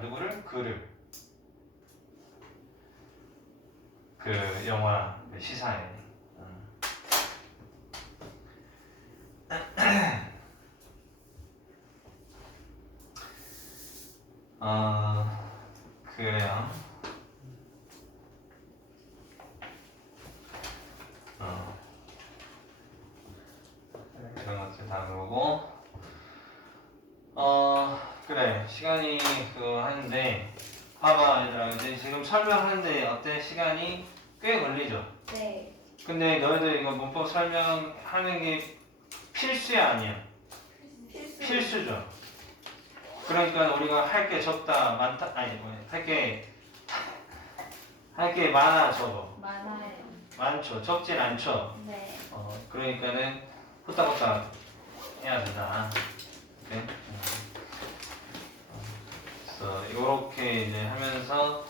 누구를? 그를. 그 영화 그 시사에. 음. 어, 그래요. 어. 그런 것들 다 보고. 어, 그래. 시간이 그거 하는데, 봐봐, 얘들아. 이제 지금 설명하는데 어때? 시간이 꽤 걸리죠? 네. 근데 너희들 이거 문법 설명하는 게 필수야, 아니야? 필수. 필수죠. 그러니까 우리가 할 게 적다, 많다, 아니, 뭐야. 할 게, 할 게 많아, 적어. 많아요. 많죠. 적진 않죠. 네. 어, 그러니까는 후딱후딱 해야 된다. 네? 음. 그래서 이렇게 이제 하면서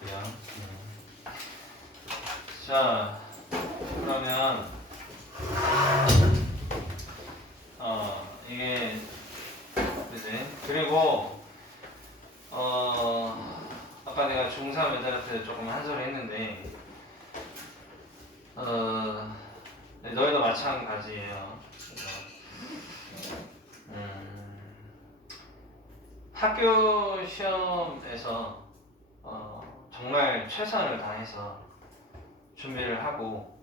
그냥 음. 자 그러면 어 이게 그지 그리고 어 아까 내가 중3 애들한테 조금 한 소리 했는데 어 네, 너희도 마찬가지예요. 그래서, 음, 학교 시험에서 어, 정말 최선을 다해서 준비를 하고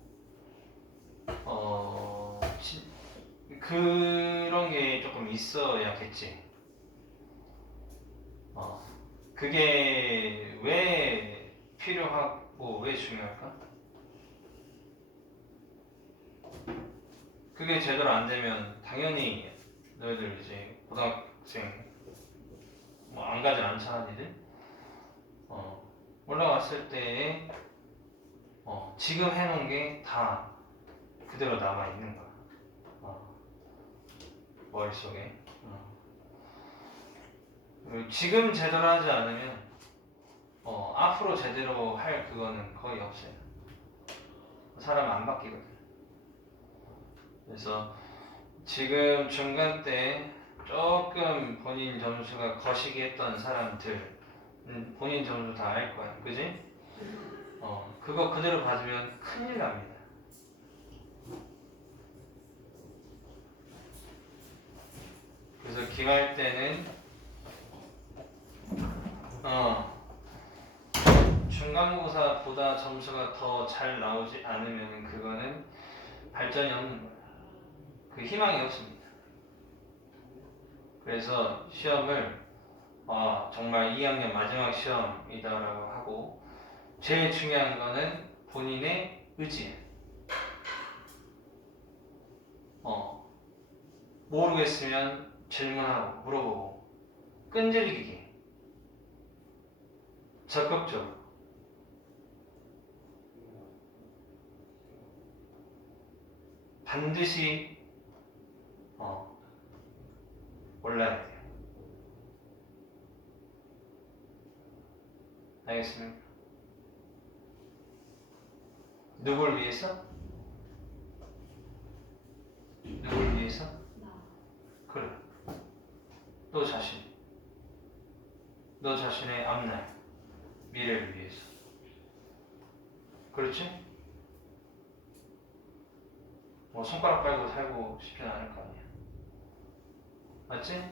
어, 지- 그런 게 조금 있어야겠지. 어, 그게 왜 필요하고 왜 중요할까? 그게 제대로 안 되면 당연히 너희들 이제 고등학생 뭐 안 가진 않잖아 니들? 어 올라왔을 때 어, 지금 해놓은 게 다 그대로 남아 있는 거야. 어, 머릿속에. 어. 지금 제대로 하지 않으면 어, 앞으로 제대로 할 그거는 거의 없어요. 사람 안 바뀌거든. 그래서 지금 중간 때 조금 본인 점수가 거시기 했던 사람들 음, 본인 점수 다 알 거야 그지? 어 그거 그대로 받으면 큰일 납니다 그래서 기말 때는 어 중간고사보다 점수가 더 잘 나오지 않으면 그거는 발전이 없는 거야 그 희망이 없습니다. 그래서 시험을 아, 정말 2학년 마지막 시험이다라고 하고 제일 중요한 거는 본인의 의지. 어, 모르겠으면 질문하고 물어보고 끈질기게 적극적으로 반드시 어, 올라야 돼요. 알겠습니까? 누굴 위해서? 누굴 위해서? 나. 그래. 너 자신. 너 자신의 앞날, 미래를 위해서. 그렇지? 뭐 손가락 빨고 살고 싶진 않을 거 아니야. 맞지?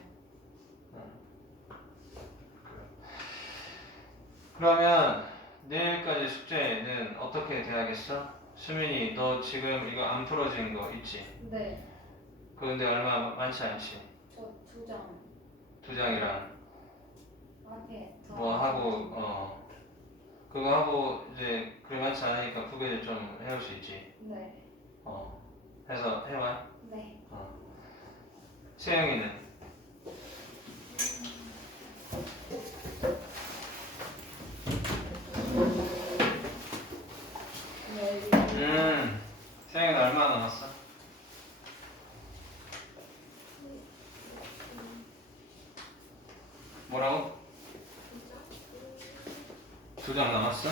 그러면 내일까지 숙제는 어떻게 돼야겠어? 수민이 너 지금 이거 안 풀어진 거 있지? 네. 그런데 얼마 많지 않지? 저 두 장. 두 장이랑 하게. 더뭐 하고 어 그거 하고 이제 그리 많지 않으니까 두 개를 좀 해올 수 있지. 네. 어 해서 해봐. 네. 어. 세영이는 네. 음 세영이는 얼마 남았어? 뭐라고? 두 장 남았어?